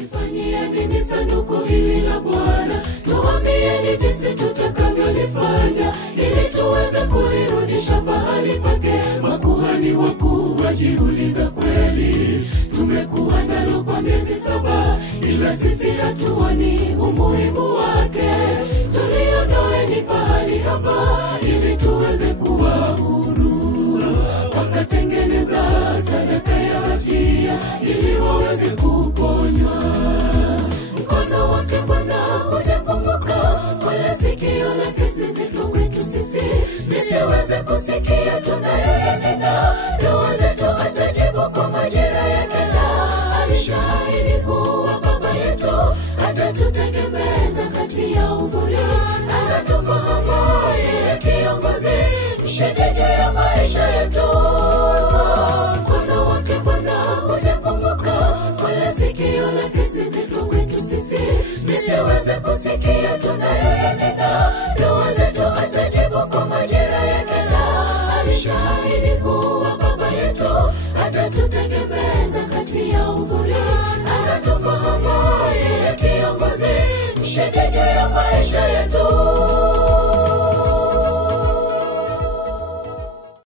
Tulifanyia nini sanduku hili la Bwana? Tuambieni jinsi tutakavyolifanya ili tuweze kulirudisha mahali pake. Makuhani wakuu wajiuliza, kweli tumekuwa nalo kwa miezi 7, ila sisi hatuoni umuhimu wake. Tuliondoeni pahali hapa ili tuweze kuwa huru. Wakatengeneza sadaka ya hatia ili waweze kuponywa. Mkono wake Bwana hujapunguka, wala sikio lake si zito kwetu sisi lisiweze kusikia tunayoyanena. Dua zetu atajibu kwa majira yake, na alishahidi kuwa baba yetu atatutegemeza kati ya uvuli. Anatufahamu yeye kiongozi mshindi juu ya maisha yetu. Mkono wake Bwana hujapunguka, wala sikio lake si zito kwetu sisi lisiweze kusikia tunayoyanena. Dua zetu atajibu kwa majira yake, na alishahidi kuwa baba yetu atatutegemeza kati ya uvuli. Anatufahamu yeye kiongozi mshindi juu ya maisha yetu.